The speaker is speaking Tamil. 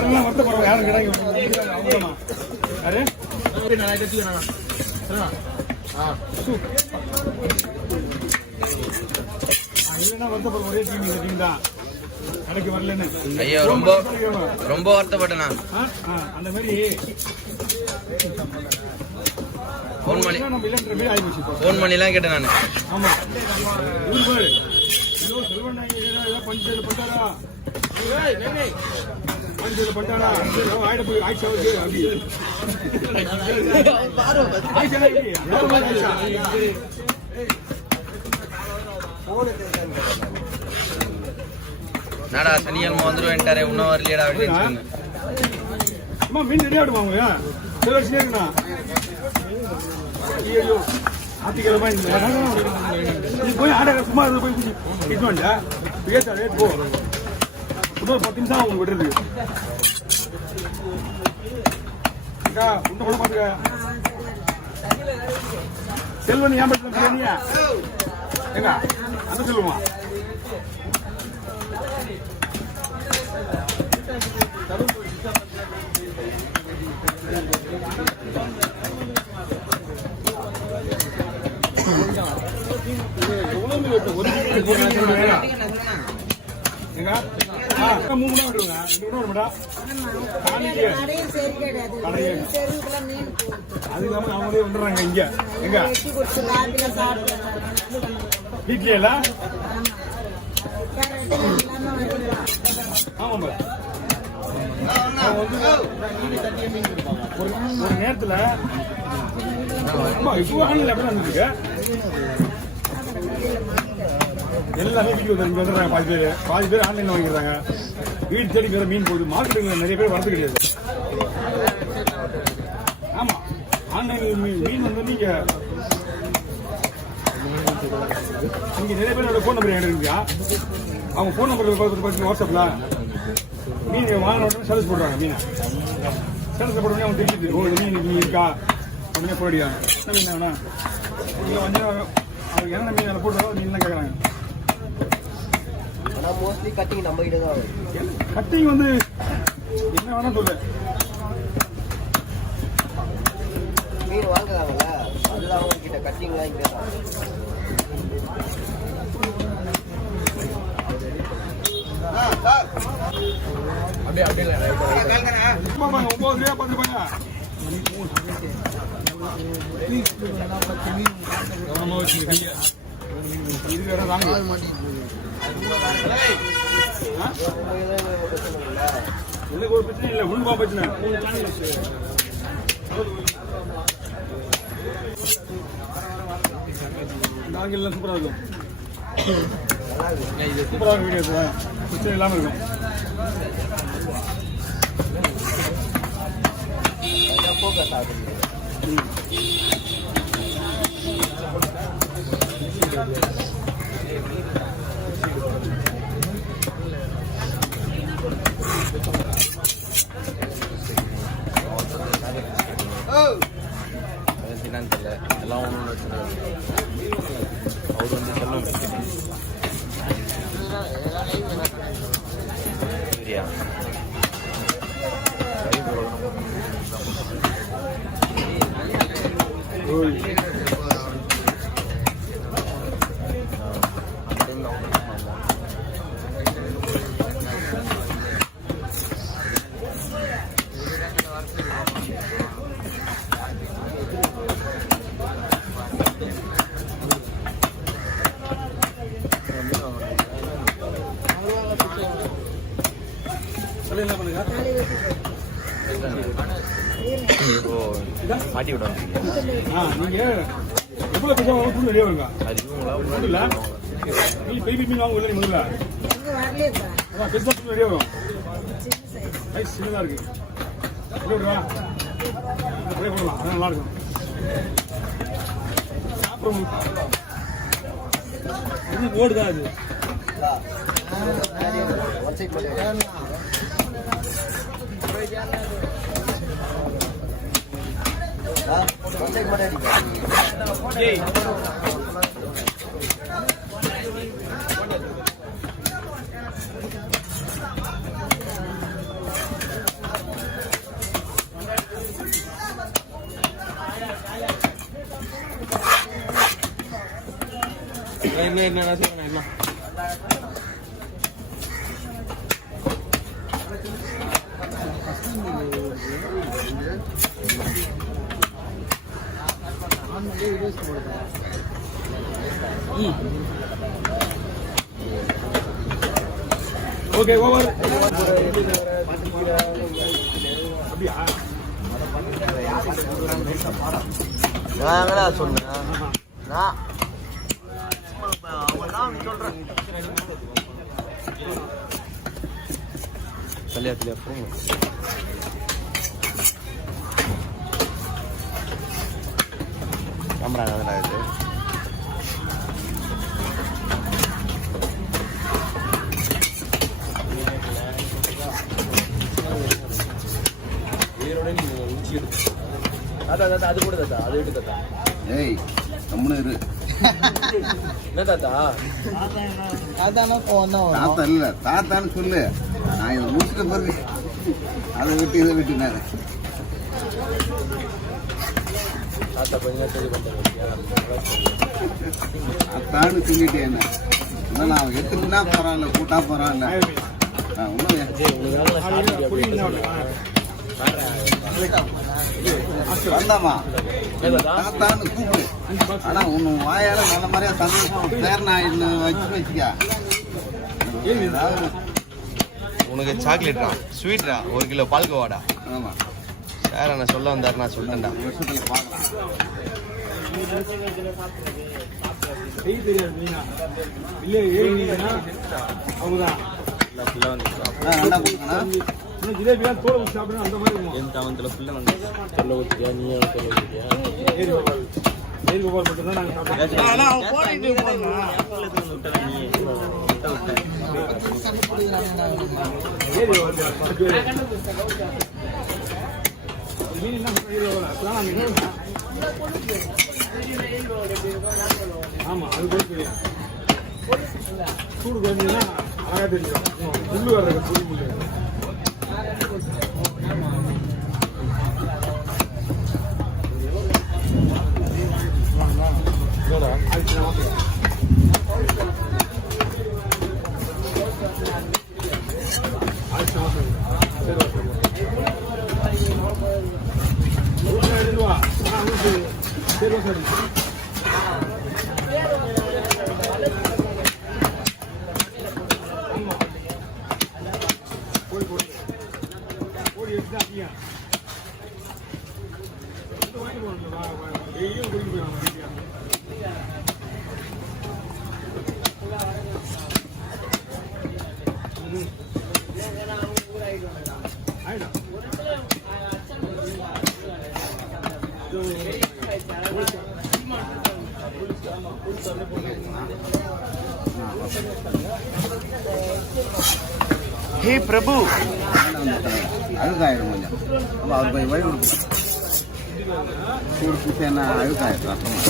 வரலாம் வந்து பரவாயில்ல யாரும் கிடைக்கும் யாரு இல்லைன்னா வந்து ஒரே டீம் தான் கடைக்கு வரலன்னு ஐயா ரொம்ப வருத்தப்பட்டேண்ணா. அந்த மாதிரி ஃபோன் பண்ணிலாம் கேட்டேன் நான். ஆமா செல்வன் பஞ்சு பண்றாரா ஆயிட போய் ஆயிடுச்சு நாடா சனியல்மா வந்துருவேன்ட்டாரே இன்னும் வரலையடா அப்படின்னு. அம்மா மீன் ரெடி ஆடுவாங்க சில வருஷம் இருக்குண்ணா. ஐயோ ஆத்திக்கிழமை நீ போய் ஆட சும்மா போய் இது வேண்டா பேசாடே போ. இன்னொரு 10 நிமிஷம் அவங்க விடுறது உண்டை பாத்துக்க. செல்வன் ஏன் எங்க அந்த சொல்லுமா அதுக்காம அவங்களே வந்துடுறாங்க இங்க எங்க வீட்ல ஆமா ஒரு நேரத்துல வந்துருக்கு எல்லாமே வீட்டுக்கு இங்க வந்துடுறாங்க. பாதி பேர் ஆன்லைன்ல வாங்கிடுறாங்க. வீடு தேடி வேற மீன் போகுது. மார்க்கெட்டுங்க நிறைய பேர் வரது கிடையாது. ஆமா ஆன்லைன்ல மீன் வந்து நீங்க நிறைய பேரோட போன் நம்பர் எடுக்கிறீங்க. அவங்க போன் நம்பர் வாட்ஸ்அப்ல மீன் வாங்கின சர்வீஸ் போடுறாங்க. மீனை சர்வீஸ் போடுறோம் அவங்க தெரிஞ்சுது. ஓ மீன் மீன் இருக்கா அப்படியே போடியா என்ன மீன் வேணா வந்து அவங்க என்ன மீன் அதில் போடுறோம் மீன்லாம் கேட்குறாங்க. மோஸ்ட்லி கட்டிங் நம்ம கிட்ட தான் கட்டிங் வந்து என்ன வேணா சொல்லு. மீன் வாங்குறாங்கல்ல அதுதான் அவங்க கிட்ட கட்டிங்லாம் இங்கே தான். அப்படியே அப்படியே 9 ரூபா 10 ரூபாயா இது வேற வாங்க ஒரு பிரச்சனை இல்லை. உள்பா பிரச்சனை நாங்கெல்லாம் சூப்பராக இருக்கும். சூப்பராக வீடியோ பிரச்சனை இல்லாமல் இருக்கும். ஃபோக்கஸ் ஆகுது. தெரியல எல்லாம் ஒன்று அவர் வந்து செல்லும் சரியா மாட்டி விட நீங்க எவ்வளவு பேச ரெடியா வருங்க இல்ல நீ பேபி மீன் வாங்க இல்லை முதல்ல பெருசா ரெடியா வரும் சின்னதா இருக்கு அப்படியே போடலாம் நல்லா இருக்கும் சாப்பிடும் ஓடுதான் அது என்ன சொல்லுங்க என்ன ஓகே ஓவர் அப்படியா நான் சொன்னேன் நான் சொல்றேன் கல்யாணத்துல போங்க கேமரா நல்லா இது அது கூட தாத்தா அது விட்டு தாத்தா ஏய் கம்முனு இரு. என்ன தாத்தா தாத்தா இல்ல தாத்தான்னு சொல்லு. நான் இவன் முடிச்சிட்ட பிறகு அதை விட்டு இதை விட்டுனாரு. தாத்தா கொஞ்சம் தாத்தான்னு சொல்லிட்டே என்ன நான் அவன் எடுத்துட்டுனா பரவாயில்ல கூட்டா பரவாயில்ல. வந்தாமா தாத்தான்னு கூப்பிடு. ஆனா உன்னை வாயால நல்ல மாதிரியா சந்தோஷம் பேர் நான் வச்சுக்க. உனக்கு சாக்லேட்ரா ஸ்வீட்ரா 1 கிலோ பால்கோவாடா. ஆமா சார் என்ன சொல்ல வந்தாரு நான் சொல்லிட்டேன்டா. வருஷத்துல பார்க்கலாம். செய்ய தெரியாது மீனா இல்ல ஏறி மீனா அவங்கதான் நல்லா கொடுக்கணா. ஜிலேபிலாம் தோலை ஊற்றி சாப்பிடணும் அந்த மாதிரி இருக்கும். என் தாவந்தில் ஃபுல்லாக நாங்கள் சொல்ல ஊற்றியா நீ சொல்ல ஊற்றியா ஏரி கோபால் மட்டும்தான் நாங்கள் சாப்பிடுவோம். ஏரி மீன் என்ன ஏரி கோபால் மீன். ஆமா அது கூட தெரியும். சூடு குறைஞ்சதுன்னா அழகா தெரிஞ்சிடும். முள்ளு வர்றது புளி முள்ளு. ஹே பிரபு அழுக்காயிரும் கொஞ்சம். அப்போ அவர் போய் வழி கொடுக்கணும். சூடு பூசி என்ன அழுக்காயிரும் ரசமா.